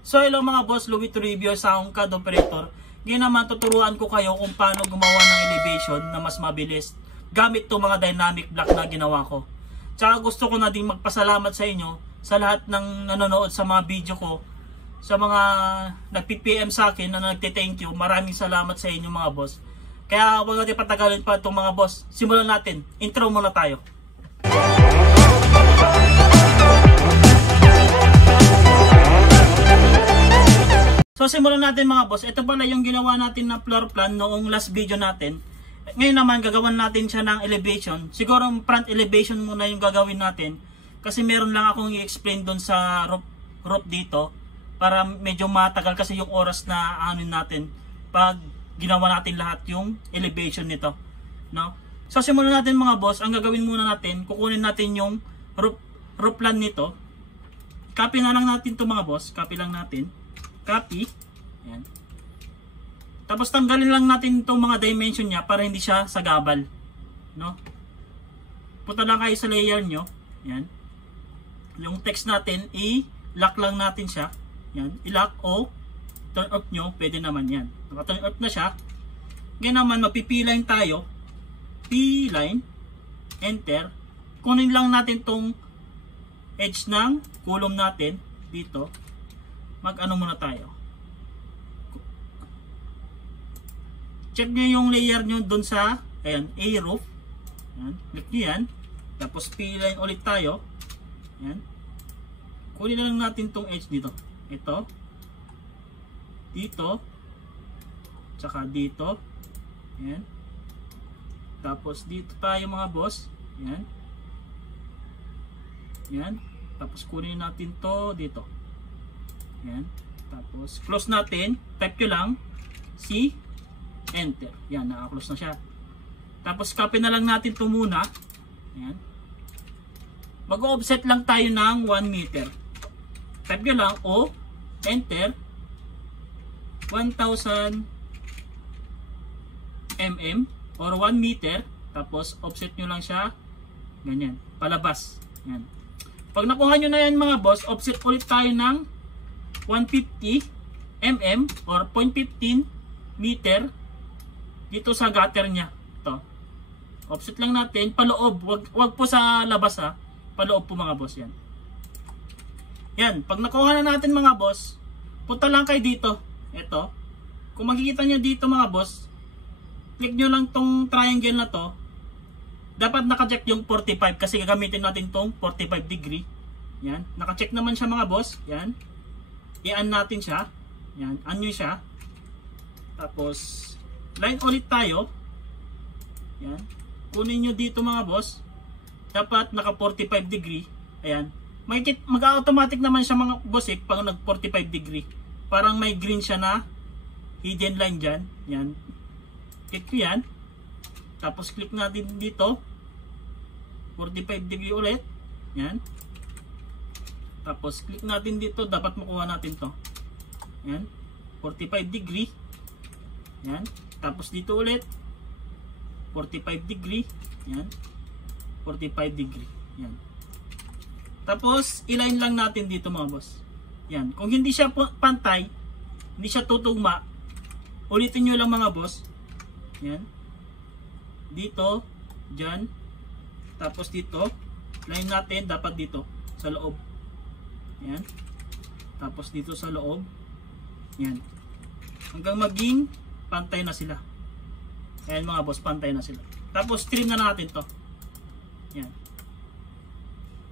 So hello mga boss, Louie Toribio sa CAD operator. Ngayon naman tuturuan ko kayo kung paano gumawa ng elevation na mas mabilis gamit itong mga dynamic block na ginawa ko. Tsaka gusto ko na din magpasalamat sa inyo sa lahat ng nanonood sa mga video ko, sa mga nagpi-PM sa akin na nagte-thank you. Maraming salamat sa inyo mga boss. Kaya huwag natin patagalin pa itong mga boss. Simulan natin. Intro muna tayo. So simulan natin mga boss. Ito pala yung ginawa natin na floor plan noong last video natin. Ngayon naman gagawin natin siya ng elevation. Siguro front elevation muna yung gagawin natin. Kasi meron lang akong i-explain doon sa roof dito. Para medyo matagal kasi yung oras na anuin natin. Pag ginawa natin lahat yung elevation nito. No? So simulan natin mga boss. Ang gagawin muna natin, kukunin natin yung roof plan nito. Copy na lang natin to mga boss. Copy lang natin. Copy. Ayan. Tapos tanggalin lang natin itong mga dimension niya para hindi siya sagabal. No? Punta lang kayo sa layer nyo. Ayan. Yung text natin, i-lock lang natin siya. Ayan. I-lock o turn off nyo. Pwede naman yan. Naka-turn off na siya. Ngayon naman, magpipiline tayo. P-line. Enter. Kunin lang natin itong edge ng column natin. Dito. Mag-ano muna tayo. Check nyo yung layer nyo dun sa ayan, A-roof. Ayan. Click nyo yan. Tapos P-line ulit tayo. Ayan. Kunin na lang natin tong edge dito. Ito. Dito. Tsaka dito. Ayan. Tapos dito tayo mga boss. Ayan. Ayan. Tapos kunin natin to dito. Ayan. Tapos close natin. Type ko lang. C. Enter. Yan. Naka-close na siya. Tapos copy na lang natin ito muna. Ayan. Mag-offset lang tayo ng 1 meter. Type ko lang O. Enter. 1000 mm or 1 meter. Tapos offset nyo lang siya. Ganyan. Palabas. Ayan. Pag nakuha nyo na yan mga boss, offset ulit tayo ng 150 mm or 0.15 meter dito sa gutter nya. Ito. Offset lang natin. Paloob. Wag po sa labas ha. Paloob po mga boss yan. Yan. Pag nakuha na natin mga boss, punta lang kayo dito. Ito. Kung makikita nyo dito mga boss, click nyo lang tong triangle na to. Dapat naka-check yung 45 kasi gagamitin natin tong 45 degree. Yan. Naka-check naman siya mga boss. Yan. I-an natin siya. Yan. An nyo siya. Tapos, line ulit tayo. Yan. Kunin nyo dito mga boss. Dapat naka 45 degree. Ayan. Mag-automatic naman siya mga boss pag nag 45 degree. Parang may green siya na hidden line dyan. Yan. Click ko yan. Tapos click natin dito. 45 degree ulit. Yan. Tapos click natin dito, dapat makuha natin to. Yan. 45 degree. Yan. Tapos dito ulit 45 degree. Yan. 45 degree. Yan. Tapos i-line lang natin dito mga boss. Yan. Kung hindi siya pantay, hindi siya tutugma, ulitin nyo lang mga boss. Yan. Dito, dyan. Tapos dito, line natin dapat dito sa loob. Yan. Tapos dito sa loob. Yan. Hanggang maging pantay na sila. Ayan mga boss, pantay na sila. Tapos trim na natin to. Yan.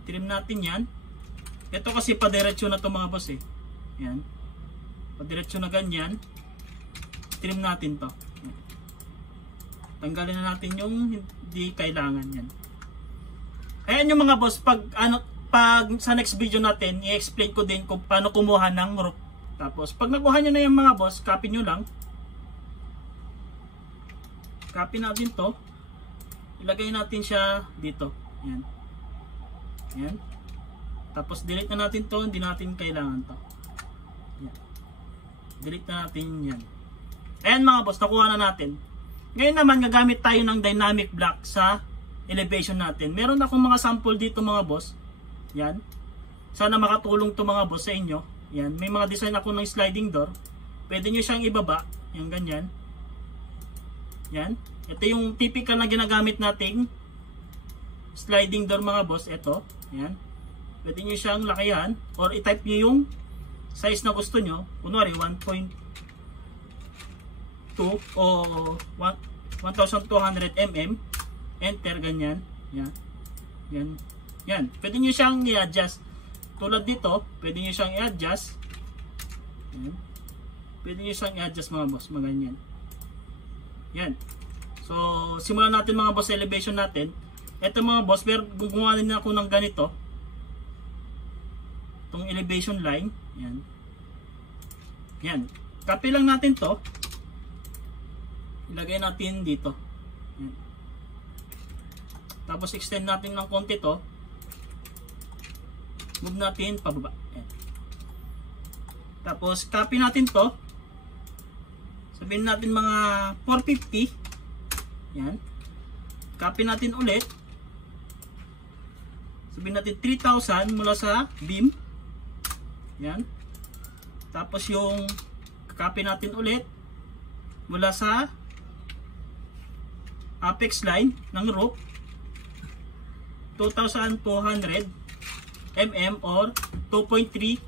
Trim natin yan. Ito kasi padiretso na to mga boss Yan. Padiretso na ganyan. Trim natin to. Yan. Tanggalin na natin yung hindi kailangan yan. Ayan yung mga boss, pag sa next video natin, i-explain ko din kung paano kumuha ng roof. Tapos, pag nakuha nyo na yung mga boss, copy nyo lang. Copy natin to. Ilagay natin siya dito. Yan. Yan. Tapos, delete na natin to. Hindi natin kailangan to. Yan. Delete na natin yan. Ayan mga boss, nakuha na natin. Ngayon naman, gagamit tayo ng dynamic block sa elevation natin. Meron akong mga sample dito mga boss. Yan. Sana makatulong to mga boss sa inyo. Yan, may mga design ako ng sliding door. Pwede nyo siyang ibaba, yung ganyan. Yan, ito yung typical na ginagamit nating sliding door mga boss. Ito, yan. Pwede nyo siyang lakihan or i-type nyo yung size na gusto nyo. Kunwari 1.2 o 1200 mm. Enter, ganyan. Yan. Yan. Yan. Pwede nyo siyang i-adjust. Tulad dito, pwede nyo siyang i-adjust. Yan. Pwede nyo siyang i-adjust mga boss. Mga ganyan. Yan. So, simulan natin mga boss elevation natin. Ito mga boss, pero gumawa din ako ng ganito. Itong elevation line. Yan. Yan. Copy lang natin to. Ilagay natin dito. Yan. Tapos extend natin ng konti to. Move natin pababa. Yan. Tapos copy natin to. Sabihin natin mga 450. Yan. Copy natin ulit. Sabihin natin 3,000 mula sa beam. Yan. Tapos yung copy natin ulit mula sa apex line ng roof 2,200 mm or 2.3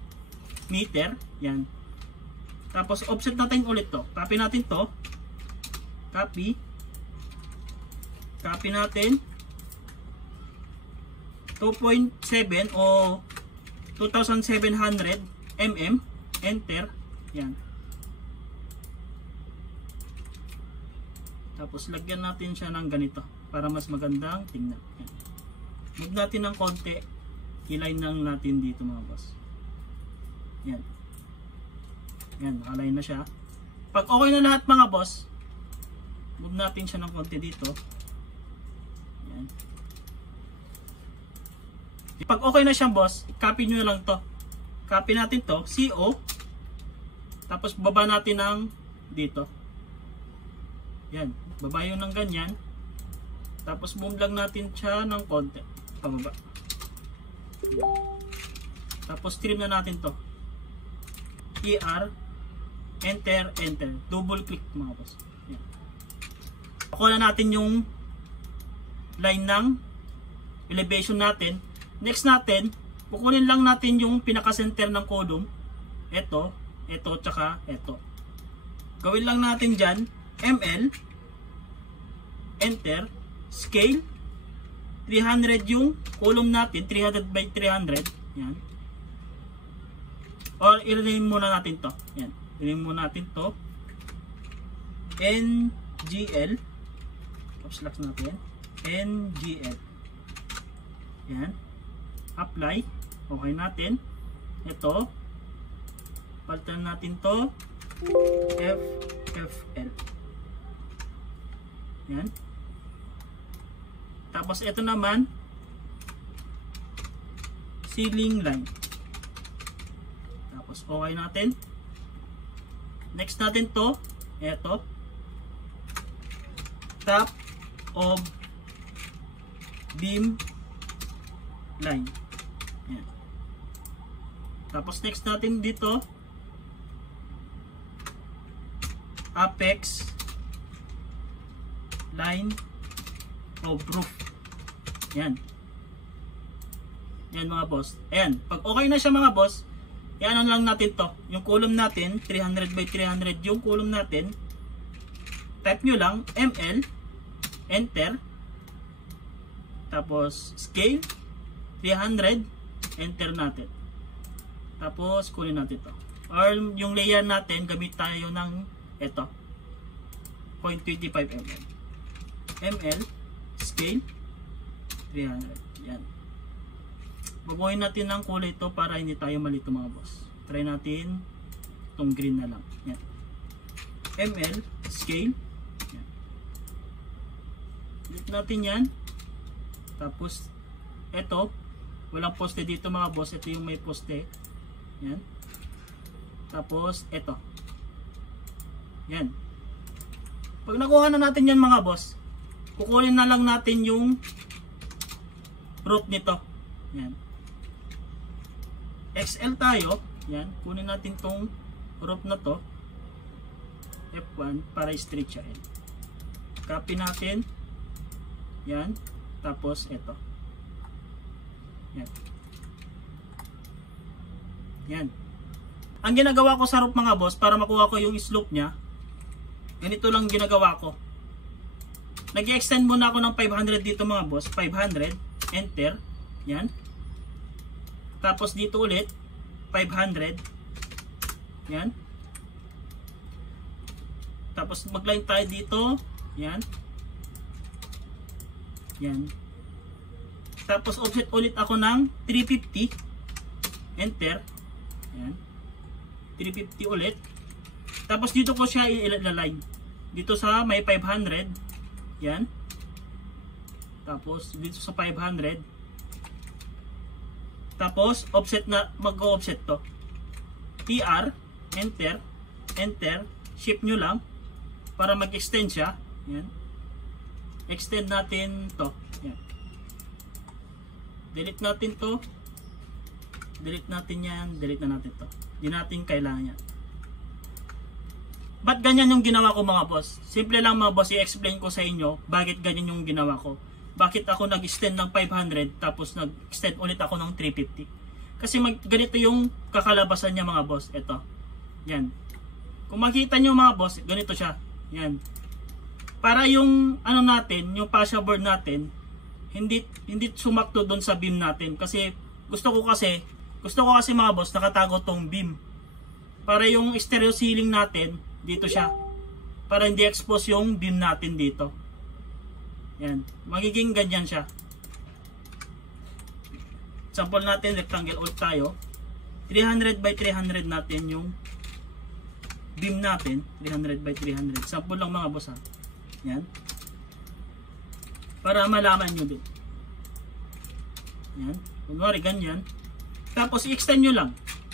meter. Yan. Tapos offset natin ulit to. Copy natin to. Copy. Copy natin 2.7 o 2,700 mm. Enter. Yan. Tapos lagyan natin siya ng ganito para mas magandang tingnan. Yan. Move natin ng konti. I-line lang natin dito mga boss. Yan. Yan, naka-line na siya. Pag okay na lahat mga boss, move natin siya ng konti dito. Yan. Pag okay na siya boss, copy nyo lang to. Copy natin to, CO. Tapos baba natin ng dito. Yan, baba yun ng ganyan. Tapos move lang natin siya ng konti. Pababa. Tapos trim na natin to. ER. Enter, enter. Double click mga boss. Yan. Kuha na natin yung line ng elevation natin. Next natin, kukunin lang natin yung pinaka-center ng column. Ito, ito, tsaka ito. Gawin lang natin dyan, ML. Enter. Scale. 300 yung column natin. 300 by 300. Yan. Or i-rename muna natin to. Yan. I-rename muna natin to. NGL. Slash natin. NGL. Yan. Apply. Okay natin. Ito. Palitan natin to. FFL. Yan. Tapos ito naman. Ceiling line. Tapos okay natin. Next natin to. Ito. Top of beam line. Yan. Tapos next natin dito. Apex line of roof. Yan. Yan mga boss. Ayan. Pag okay na siya mga boss, yan lang natin to. Yung column natin, 300 by 300 yung column natin. Type nyo lang, ML. Enter. Tapos, scale. 300. Enter natin. Tapos, kunin natin to. Or yung layer natin, gamit tayo ng ito. 0.25 mm. ML. Scale. 300. Yan. Baguhin natin ng kulay ito para hindi tayo malito mga boss. Try natin itong green na lang. Yan. ML. Scale. Yan. Click natin yan. Tapos ito. Walang poste dito mga boss. Ito yung may poste. Yan. Tapos ito. Yan. Pag nakuha na natin yan mga boss, kukunin na lang natin yung root nito. Yan. XL tayo. yan, kunin natin tong rope na to, F1, para straight siya. Copy natin, yan, tapos ito, yan, yan. Ang ginagawa ko sa rope mga boss, para makuha ko yung slope nya, ganito lang ginagawa ko. Nag-extend muna ako ng 500 dito mga boss, 500, enter, yan. Tapos dito ulit, 500, yan. Tapos mag-line tayo dito, yan. Yan. Tapos offset ulit ako ng 350, enter, yan. 350 ulit. Tapos dito ko siya i-align. Dito sa may 500, yan. Tapos dito sa 500. Tapos offset na, mag-offset to. TR, enter, enter, shift nyo lang para mag-extend siya. Yan. Extend natin to. Yan. Delete natin to. Delete natin yan, delete na natin to. Hindi natin kailangan yan. Ba't ganyan yung ginawa ko mga boss? Simple lang mga boss, i-explain ko sa inyo bakit ganyan yung ginawa ko. Bakit ako nag-extend ng 500 tapos nag-extend ulit ako ng 350. Kasi ganito yung kakalabasan niya mga boss. Ito. Yan. Kung makita nyo mga boss, ganito siya. Yan. Para yung ano natin, yung fascia board natin, hindi sumakto doon sa beam natin. Kasi gusto ko kasi mga boss, nakatago tong beam. Para yung stereo ceiling natin, dito siya. Para hindi expose yung beam natin dito. Yan. Magiging ganyan siya. Sample natin, rectangle ulit tayo. 300 by 300 natin yung beam natin. 300 by 300. Sample lang mga boss ha. Yan. Para malaman nyo din. Yan. Kunwari ganyan. Tapos i-extend nyo lang.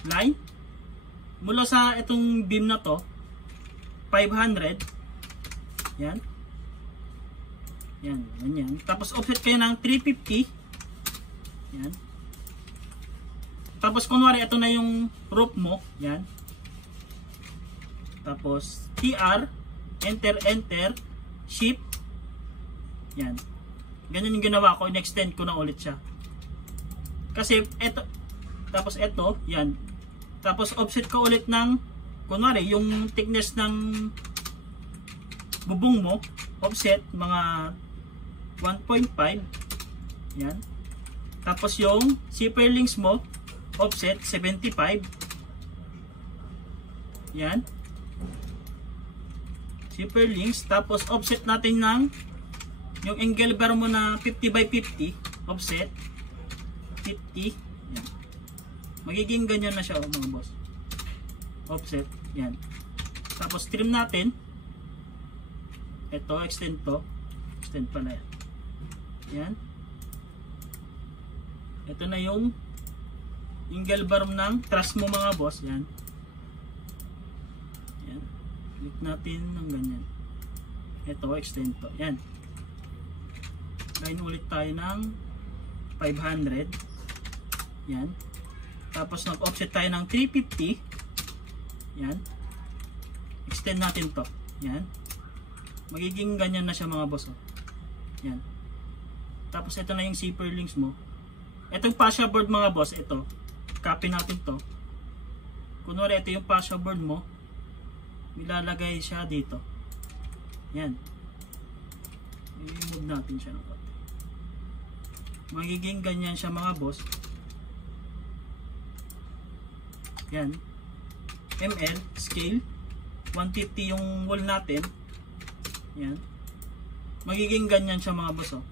Line. Mula sa itong beam na to, 500. Yan. Yan. Ganyan. Tapos offset kayo ng 350. Yan. Tapos kunwari ito na yung rope mo. Yan. Tapos TR. Enter, enter. Shift. Yan. Ganyan yung ginawa ko. In-extend ko na ulit siya. Kasi ito. Tapos ito. Yan. Tapos offset ko ulit ng kunwari yung thickness ng bubong mo. Offset mga 1.5. Yan. Tapos yung zipper links mo, offset 75. Yan. Zipper links. Tapos offset natin ng yung angle bar mo na 50 by 50. Offset 50. Yan. Magiging ganyan na siya mga boss. Offset. Yan. Tapos trim natin. Ito, extend to. Extend pala yan. Yan. Ito na yung angle bar ng truss mo mga boss. Yan. Yan. Click natin ng ganyan. Ito, extend to. Yan. Line ulit tayo ng 500. Yan. Tapos nag-offset tayo ng 350. Yan. Extend natin to. Yan. Magiging ganyan na siya mga boss. Oh. Yan. Tapos ito na yung zipper links mo. Itong fascia board mga boss, ito. Copy natin to. Kunwari ito yung fascia board mo. Nilalagay siya dito. Yan. I-move natin siya. Magiging ganyan siya mga boss. Yan. ML, scale. 150 yung wall natin. Yan. Magiging ganyan siya mga boss. Oh.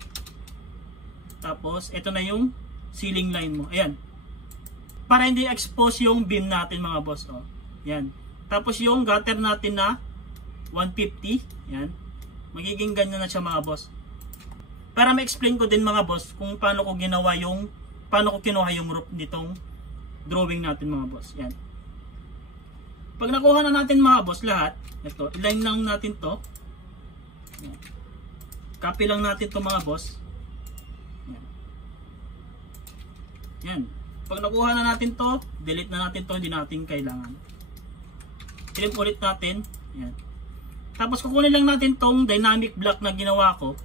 Tapos, ito na yung ceiling line mo. Ayan. Para hindi expose yung beam natin mga boss. Oh. Yan. Tapos yung gutter natin na 150. Yan. Magiging ganyan na siya mga boss. Para ma-explain ko din mga boss kung paano ko ginawa yung, paano ko kinuha yung roof nitong drawing natin mga boss. Yan. Pag nakuha na natin mga boss lahat, ito, iline lang natin to. Yan. Copy lang natin to mga boss. Yan. Yan. Pag nakuha na natin to, delete na natin to, hindi natin kailangan. Trim ulit natin. Yan. Tapos kukunin lang natin tong dynamic block na ginawa ko.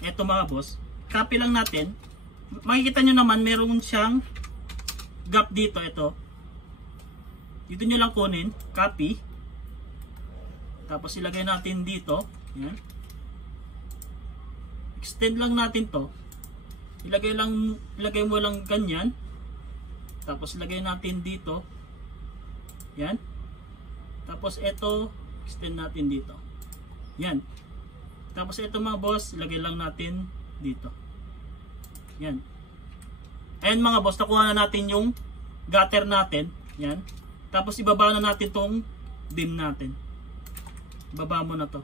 Ito mga boss. Copy lang natin. Makikita nyo naman meron siyang gap dito. Ito. Dito nyo lang kunin. Copy. Tapos ilagay natin dito. Yan. Extend lang natin to. Ilagay mo lang ganyan. Tapos ilagay natin dito. Yan. Tapos ito, extend natin dito. Yan. Tapos ito mga boss, ilagay lang natin dito. Yan. Ayan mga boss, nakuha na natin yung gutter natin. Yan. Tapos ibaba na natin tong beam natin. Ibaba mo na to.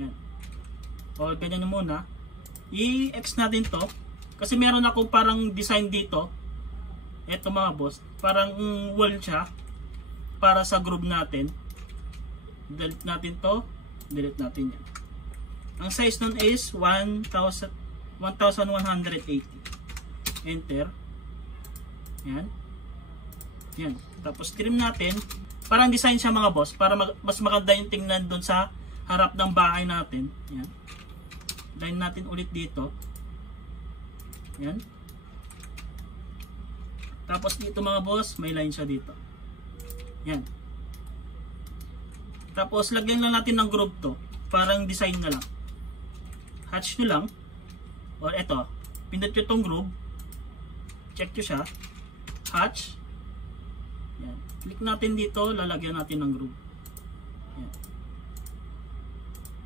Yan. O ganyan muna. I-X natin to. Kasi meron ako parang design dito. Ito mga boss, parang wall siya para sa groove natin. Delete natin to, delete natin yan. Ang size nun is 1180. Enter. Yan. Yan. Tapos trim natin. Parang design siya mga boss, para mas maganda yung tingnan dun sa harap ng bahay natin. Yan. Line natin ulit dito. Yan. Tapos dito mga boss, may line siya dito. Yan. Tapos lagyan lang natin ng groove to. Parang design na lang. Hatch nyo lang. Or eto, pindot nyo tong groove. Check nyo siya. Hatch. Yan. Click natin dito, lalagyan natin ng groove. Yan.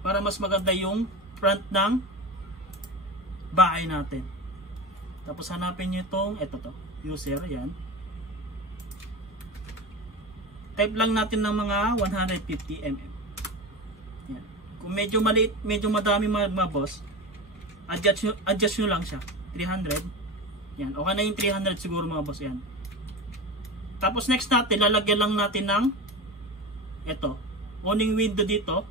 Para mas maganda yung front ng bahay natin. Tapos hanapin nyo itong, eto to. User, yan. Type lang natin ng mga 150 mm. Yan. Kung medyo maliit, medyo madami mga boss, adjust nyo lang siya. 300. Yan. Okay na yung 300 siguro mga boss. Yan. Tapos next natin, lalagyan lang natin ng ito. Owning window dito.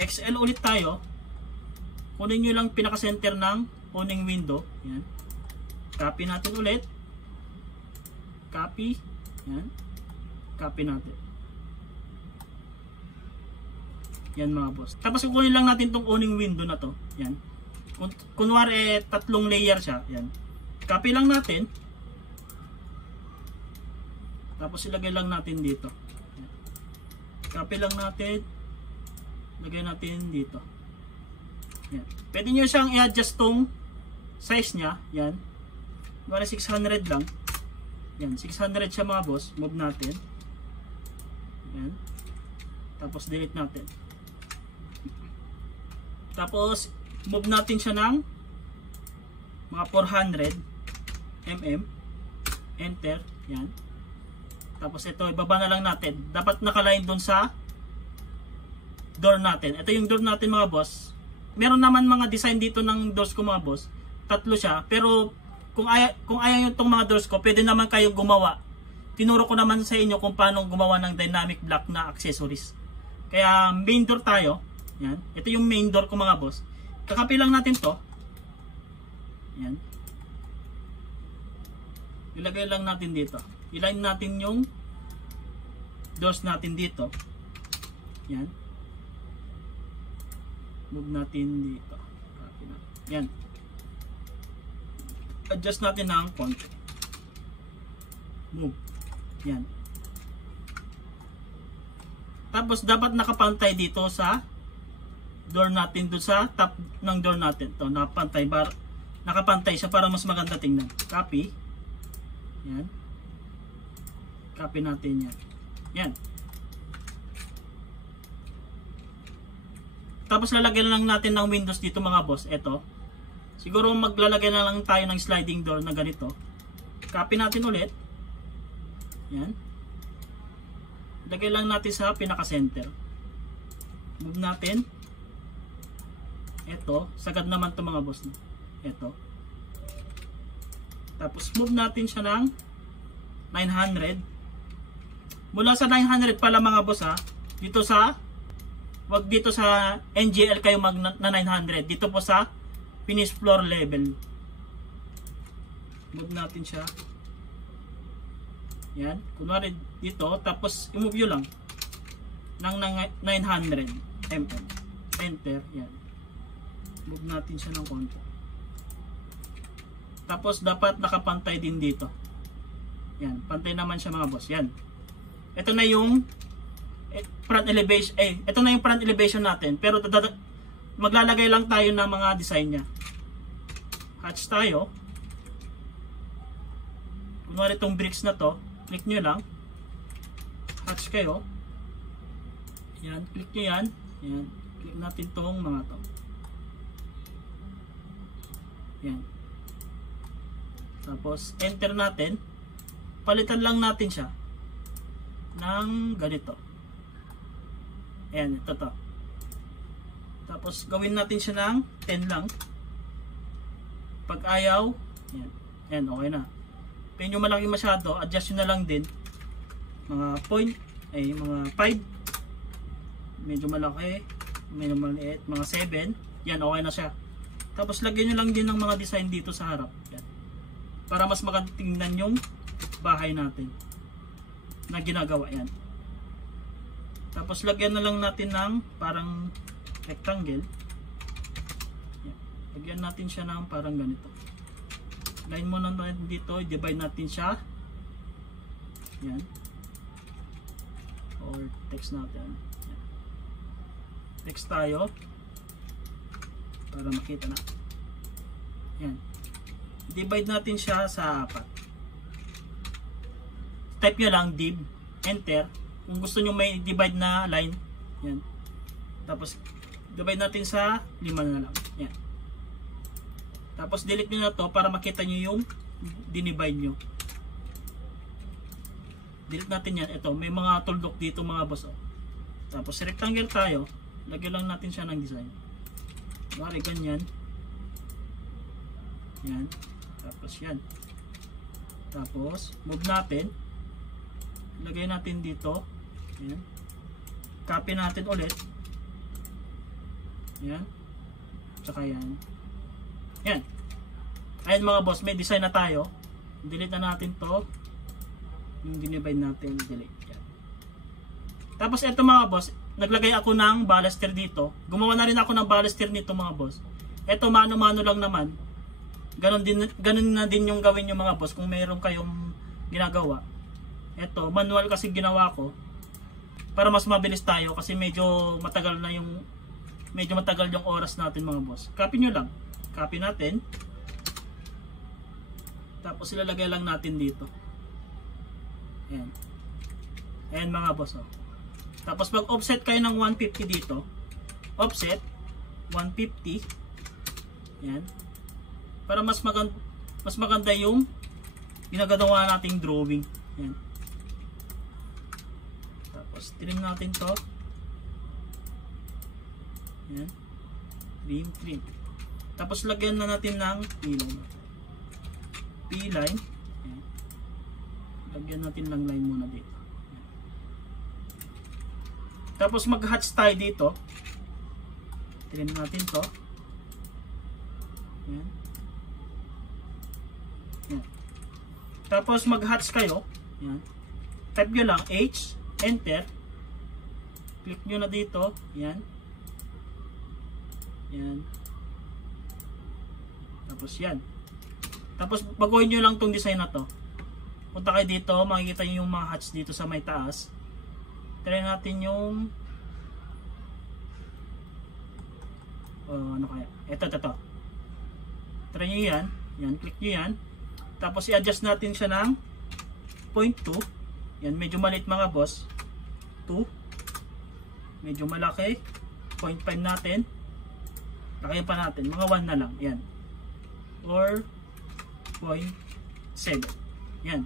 XL ulit tayo. Kunin nyo lang pinaka-center ng owning window. Yan. Copy natin ulit. Copy. Yan. Copy natin. Yan mga boss. Tapos kukunin lang natin tong owning window na to. Yan. Kunwari tatlong layer siya. Yan. Copy lang natin. Tapos ilagay lang natin dito. Yan. Copy lang natin. Lagay natin dito. Yan. Pwede nyo siyang i-adjust tong size niya. Yan. Kunwari 600 lang. Yan. 600 siya mga boss. Move natin. Yan. Tapos delete natin. Tapos move natin siya ng mga 400 mm. Enter. Yan. Tapos ito ibaba na lang natin. Dapat nakaline dun sa door natin. Ito yung door natin mga boss. Meron naman mga design dito ng doors ko mga boss. Tatlo siya. Pero kung ayaw nyo itong mga doors ko, pwede naman kayo gumawa. Tinuro ko naman sa inyo kung paano gumawa ng dynamic block na accessories. Kaya main door tayo. Yan. Ito yung main door ko mga boss. Kakapi lang natin to. Yan. Ilagay lang natin dito. Iline natin yung doors natin dito. Yan. Move natin dito. Yan. Adjust natin ng konti. Move. Yan. Tapos dapat nakapantay dito sa door natin, doon sa top ng door natin. To, nakapantay siya para mas maganda tingnan. Copy. Yan. Copy natin yan. Yan. Tapos lalagyan lang natin ng windows dito mga boss. Ito. Siguro maglalagay na lang tayo ng sliding door na ganito. Copy natin ulit. Yan. Lagay lang natin sa pinaka-center. Move natin. Ito. Sagad naman to mga boss. Ito. Tapos move natin siya ng 900. Mula sa 900 pala mga boss ha. Dito sa wag dito sa NGL kayo na 900. Dito po sa finish floor level. move natin siya. Yan, kunwari dito, tapos i-move nyo lang ng 900 mm. Enter, yan. Move natin siya ng konti. Tapos dapat nakapantay din dito. Yan, pantay naman siya mga boss. Yan. Ito na yung front elevation, ito na yung front elevation natin. Pero maglalagay lang tayo ng mga design niya. Hatch tayo. Kunwari itong bricks na to, click nyo lang. Hatch kayo. Yan, click nyo yan. Yan, click natin tong mga to. Yan. Tapos, enter natin. Palitan lang natin siya ng ganito. Ayan, ito to. Tapos, gawin natin siya ng 10 lang. Pag ayaw, yan. Yan, okay na. Kung yung malaki masyado, adjust nyo na lang din. Mga mga 5. Medyo malaki. Medyo maliit. Mga 7. Yan, okay na siya. Tapos, lagyan nyo lang din ng mga design dito sa harap. Yan. Para mas makatingnan yung bahay natin na ginagawa. Yan. Tapos, lagyan na lang natin ng parang rectangle. Yan. Lagyan natin siya ng parang ganito. Line mo natin dito, i-divide natin siya. Yan. Or text natin. Yan. Text tayo para makita na. Yan. Divide natin siya sa 4. Type nyo lang div, enter. Kung gusto nyo may divide na line, yan. Tapos divide natin sa 5 na lang. Yan. Tapos delete nyo na to para makita nyo yung dinivide nyo. Delete natin yan. Ito, may mga tuldok dito mga boss. Oh. Tapos rectangle tayo. Lagyan lang natin siya ng design. Mari ganyan. Yan. Tapos yan. Tapos move natin. Lagay natin dito. Yan. Copy natin ulit. Yan. Tsaka yan. Yan. Ayan mga boss, may design na tayo. Delete na natin to. Yung dinivide natin, delete. Yan. Tapos ito mga boss, naglagay ako ng baluster dito. Gumawa na rin ako ng baluster nito mga boss. Ito mano-mano lang naman. Ganun na din yung gawin yung mga boss kung mayroon kayong ginagawa. Ito, manual kasi ginawa ko. Para mas mabilis tayo kasi medyo matagal yung oras natin mga boss. Copy nyo lang. Copy natin. Tapos ilalagay lang natin dito. Ayan. Ayan mga boss. Oh. Tapos pag offset kayo ng 150 dito. Offset 150. Ayan. Para mas maganda yung ginagawa nating drawing. Ayan. Tapos trim natin to. Ayan. Trim. Tapos lagyan na natin ng P-line. Lagyan natin lang line muna dito. Tapos mag-hatch tayo dito. Trim natin to. Ayan. Ayan. Tapos mag-hatch kayo. Ayan. Type nyo lang H, enter. Click nyo na dito. Ayan. Ayan. Tapos yan. Tapos baguhin nyo lang tong design na to. Punta kayo dito, makikita nyo yung mga hatch dito sa may taas. Try natin yung ano kaya? Ito. Try nyo yan. Yan, click nyo yan. Tapos i-adjust natin siya ng 0.2. Yan, medyo maliit mga boss. 2. Medyo malaki. 0.5 natin. Lakayan pa natin. Mga 1 na lang. Yan. Or 0.7. Yan.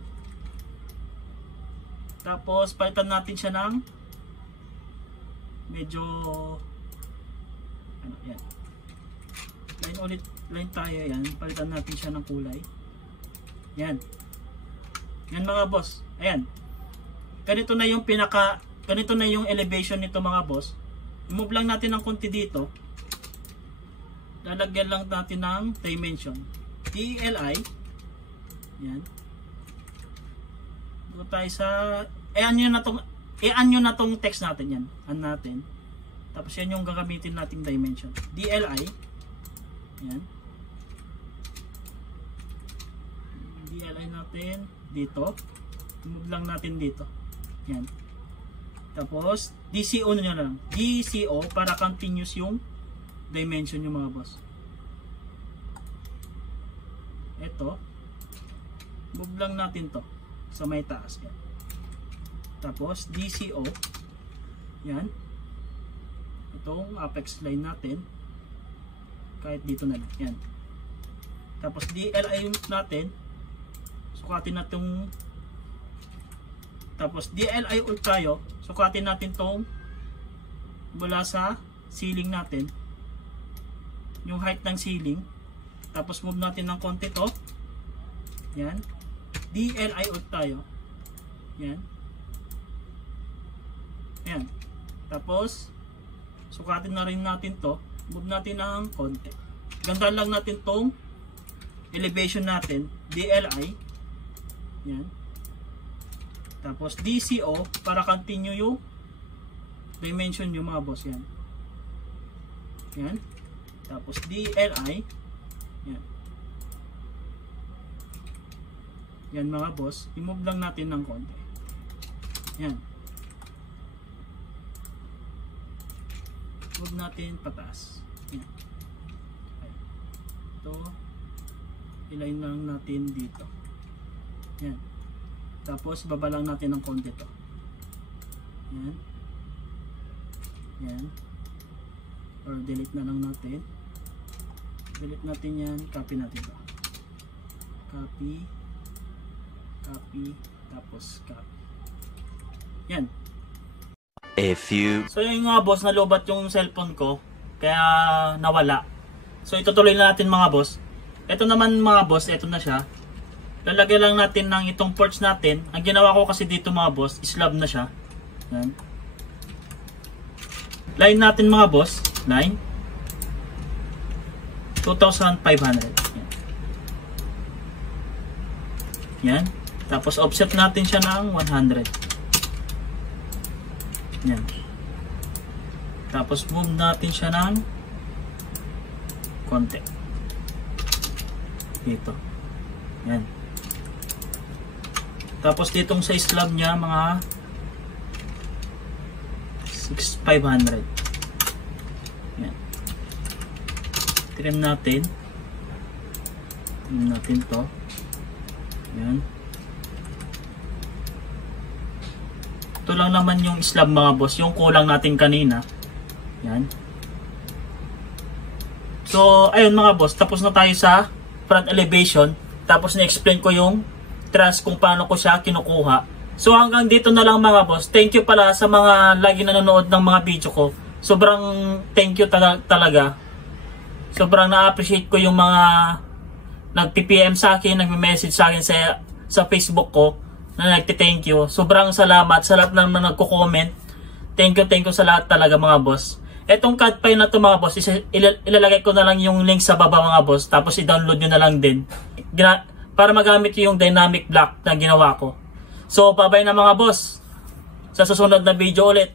Tapos palitan natin siya ng medyo ano yan. Line tayo yan. Palitan natin siya ng kulay. Yan. Yan mga boss. Ayan. Ganito na yung elevation nito mga boss. I-move lang natin ng konti dito. Lalagyan lang natin ng dimension. DLI. Yan. Dito tayo sa i-an nyo na tong text natin yan. An natin. Tapos yan yung gagamitin nating dimension. DLI. Yan. DLI natin dito. Move lang natin dito. Yan. Tapos DCO nyo lang. DCO para continuous yung dimension yung mga boss. Ito. Move lang natin to sa may taas. Yan. Tapos DCO. Yan. Itong apex line natin. Kahit dito na lang. Yan. Tapos DLI natin. Sukatin na itong. Tapos DLI ulit tayo. Sukatin natin itong mula sa ceiling natin. Yung height ng ceiling. Tapos move natin ng konti to. Yan. DLI ulit tayo. Yan. Yan. Tapos sukatin na rin natin to. Move natin ng konti. Ganda lang natin tong elevation natin. DLI. Yan. Tapos DCO para continue yung dimension yung mga boss. Yan. Yan. Tapos DLI. Yan. Yan mga boss. I-move lang natin ng konti. Yan. Move natin pataas. Yan. Ito. I-line lang natin dito. Yan. Tapos baba lang natin ng konti to. Yan. Yan. Or delete na lang natin. Delete natin yan. Copy natin to. Copy. Copy. Tapos copy. Yan. A few. So yung mga boss, nalubat yung cellphone ko. Kaya nawala. So itutuloy na natin mga boss. Ito naman mga boss, ito na siya. Lalagyan lang natin ng itong ports natin. Ang ginawa ko kasi dito mga boss, slab na siya. Yan. Line natin mga boss. Line. 2,500. Yan. Yan. Tapos offset natin siya ng 100. Yan. Tapos move natin siya ng konti. Dito. Yan. Tapos ditong sa slab niya mga 6,500. Yan. Trim natin. Trim natin to. Yan. Ito lang naman yung slab mga boss, yung kulang natin kanina. Yan. So, ayun mga boss, tapos na tayo sa front elevation. Tapos na-explain ko yung truss kung paano ko siya kinukuha. So, hanggang dito na lang mga boss. Thank you pala sa mga lagi nanonood ng mga video ko. Sobrang thank you talaga. Sobrang na-appreciate ko yung mga nag-PPM sa akin, nagme-message sa akin sa Facebook ko. Na nagti-thank you. Sobrang salamat sa lahat ng nagko-comment. Thank you sa lahat talaga mga boss. Etong cut file na to mga boss, ilalagay ko na lang yung link sa baba mga boss. Tapos i-download nyo na lang din. Para magamit yung dynamic block na ginawa ko. So, bye-bye na mga boss. Sa susunod na video ulit.